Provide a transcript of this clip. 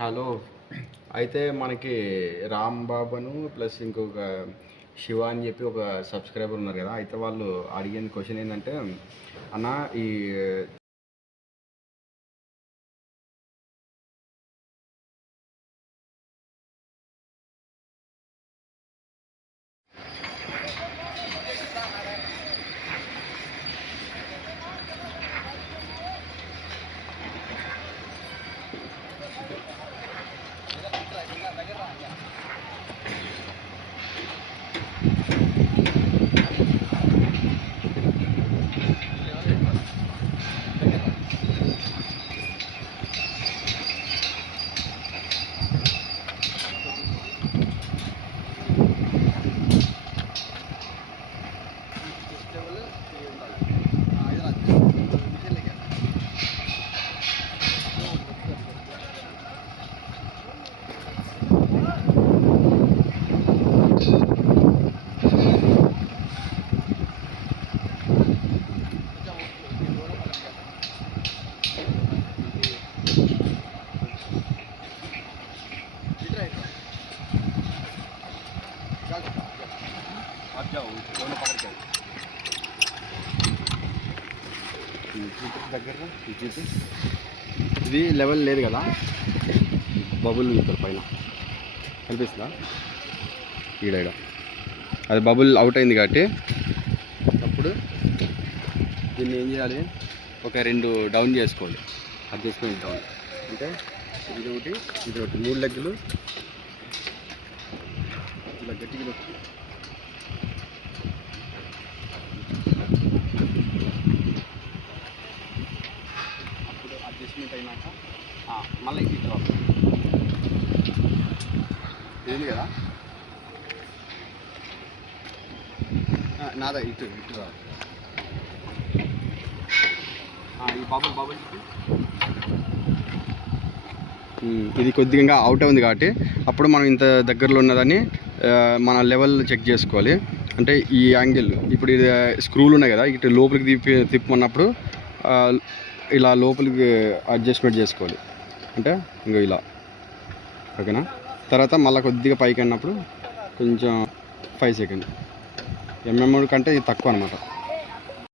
Hello. అయితే మనకి రామ్ బాబును ప్లస్ ఇంకొక శివ అని చెప్పి ఒక సబ్స్క్రైబర్ ఉన్నారు కదా. అయితే వాళ్ళు అడిగిన క్వశ్చన్ ఏంటంటే, అన్న ఈ ఇది లెవెల్ లేదు కదా, బబుల్ ఉంది పైన కనిపిస్తుందా? ఈడ అది బబుల్ అవుట్ అయింది కాబట్టి అప్పుడు దీన్ని ఏం చేయాలి, ఒక 2 డౌన్ చేసుకోవాలి. అడ్జస్ట్మెంట్ డౌన్ అంటే ఇది ఒకటి, ఇది ఒకటి, 3 లెగ్గులు ఇలా గట్టిగా నొక్కి అప్పుడు అడ్జస్ట్మెంట్ అయినాక మళ్ళీ ఇటు ఇది కదా నాదా ఇటు రావాలి. ఈ బబుల్ ఇది కొద్దిగా అవుట్ ఉంది కాబట్టి అప్పుడు మనం ఇంత దగ్గరలో ఉన్నదని మన లెవెల్ చెక్ చేసుకోవాలి. అంటే ఈ యాంగిల్ ఇప్పుడు ఇది స్క్రూలు ఉన్నాయి కదా, ఇటు లోపలికి తిప్పమన్నప్పుడు ఇలా లోపలికి అడ్జస్ట్మెంట్ చేసుకోవాలి. అంటే ఇంకో ఇలా ఓకేనా. తర్వాత మళ్ళీ కొద్దిగా పైకి అన్నప్పుడు కొంచెం 5 సెకండ్ ఎంఎం కంటే ఇది తక్కువ అనమాట.